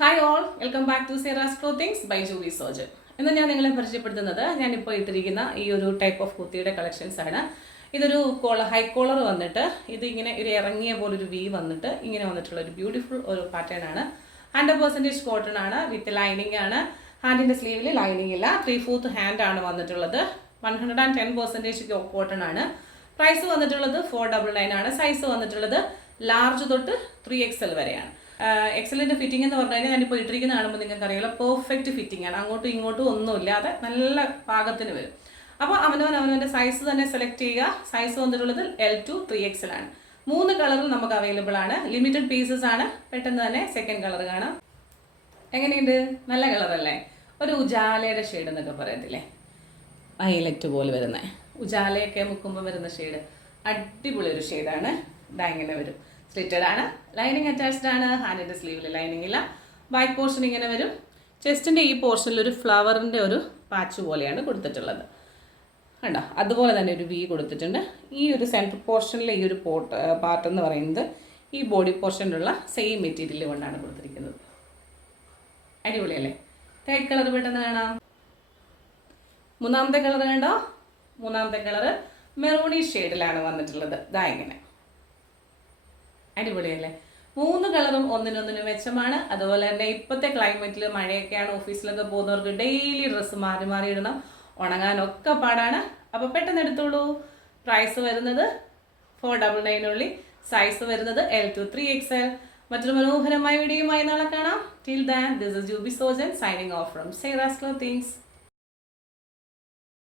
Hi all, welcome back to Sera's clothings by Jubi Sojan. ഇന്ന് ഞാൻ നിങ്ങളെ പരിചയപ്പെടുത്തുന്നത് ഞാനിപ്പോൾ ഇട്ടിരിക്കുന്ന ഈ ഒരു ടൈപ്പ് ഓഫ് കുർത്തിയുടെ കളക്ഷൻസ് ആണ്. ഇതൊരു ഹൈ കോളർ വന്നിട്ട് ഇത് ഇങ്ങനെ ഒരു ഇറങ്ങിയ പോലൊരു വി വന്നിട്ട് ഇങ്ങനെ വന്നിട്ടുള്ള ഒരു ബ്യൂട്ടിഫുൾ ഒരു പാറ്റേൺ ആണ്. 100% കോട്ടൺ ആണ്, വിത്ത് ലൈനിങ് ആണ്. ഹാൻഡിൻ്റെ സ്ലീവിൽ ലൈനിങ് ഇല്ല. 3/4 ഹാൻഡ് ആണ് വന്നിട്ടുള്ളത്. 110% കോട്ടൺ ആണ്. പ്രൈസ് വന്നിട്ടുള്ളത് 499 ആണ്. സൈസ് വന്നിട്ടുള്ളത് ലാർജ് തൊട്ട് 3XL വരെയാണ്. എക്സലൻറ്റ് ഫിറ്റിംഗ് എന്ന് പറഞ്ഞു കഴിഞ്ഞാൽ ഞാനിപ്പോൾ ഇട്ടിരിക്കുന്ന കാണുമ്പോൾ നിങ്ങൾക്ക് അറിയാലോ, പെർഫെക്റ്റ് ഫിറ്റിംഗ് ആണ്. അങ്ങോട്ടും ഇങ്ങോട്ടും ഒന്നുമില്ലാതെ നല്ല പാകത്തിന് വരും. അപ്പോൾ അവനവൻ്റെ സൈസ് തന്നെ സെലക്ട് ചെയ്യുക. സൈസ് വന്നിട്ടുള്ളത് L2 3XL ആണ്. 3 കളറിൽ നമുക്ക് അവൈലബിൾ ആണ്. ലിമിറ്റഡ് പീസസ് ആണ്. പെട്ടെന്ന് തന്നെ സെക്കൻഡ് കളർ കാണാം. എങ്ങനെയുണ്ട്? നല്ല കളറല്ലേ? ഒരു ഉജാലയുടെ ഷെയ്ഡ് എന്നൊക്കെ പറയത്തില്ലേ, വയലറ്റ് പോലെ വരുന്ന ഉജാലയൊക്കെ മുക്കുമ്പോൾ വരുന്ന ഷെയ്ഡ്, അടിപൊളി ഒരു ഷെയ്ഡാണ്. ഇതാ ഇങ്ങനെ വരും. സ്ലിറ്റഡ് ആണ്, ലൈനിങ് അറ്റാച്ച്ഡ് ആണ്. ഹാൻഡിൻ്റെ സ്ലീവിൽ ലൈനിങ് ഇല്ല. ബാക്ക് പോർഷൻ ഇങ്ങനെ വരും. ചെസ്റ്റിൻ്റെ ഈ പോർഷനിൽ ഒരു ഫ്ലവറിൻ്റെ ഒരു പാച്ച് പോലെയാണ് കൊടുത്തിട്ടുള്ളത്. കണ്ടോ? അതുപോലെ തന്നെ ഒരു വി കൊടുത്തിട്ടുണ്ട്. ഈ ഒരു സെൻറ്റർ പോർഷനിലെ ഈ ഒരു പാർട്ട് എന്ന് പറയുന്നത് ഈ ബോഡി പോർഷനിലുള്ള സെയിം മെറ്റീരിയൽ കൊണ്ടാണ് കൊടുത്തിരിക്കുന്നത്. അടിപൊളിയല്ലേ? തേർഡ് കളർ പെട്ടെന്ന് കാണാം. മൂന്നാമത്തെ കളർ കണ്ടോ? മൂന്നാമത്തെ കളർ മെറൂണി ഷെയ്ഡിലാണ് വന്നിട്ടുള്ളത്. ഇതാ ഇങ്ങനെ. അടിപൊളിയല്ലേ? 3 കളറും ഒന്നിനൊന്നിനും മെച്ചമാണ്. അതുപോലെ തന്നെ ഇപ്പോഴത്തെ ക്ലൈമറ്റിൽ മഴയൊക്കെയാണ്, ഓഫീസിലൊക്കെ പോകുന്നവർക്ക് ഡെയിലി ഡ്രസ്സ് മാറി മാറി ഇടണം, ഉണങ്ങാനൊക്കെ പാടാണ്. അപ്പോൾ പെട്ടെന്ന് എടുത്തോളൂ. പ്രൈസ് വരുന്നത് 499 ഉള്ളി. സൈസ് വരുന്നത് L2 3XL. മറ്റൊരു മനോഹരമായ വീഡിയോയുമായി നാളെ കാണാം. Till then, this is Jubi Sojan signing off from Sera's clothings.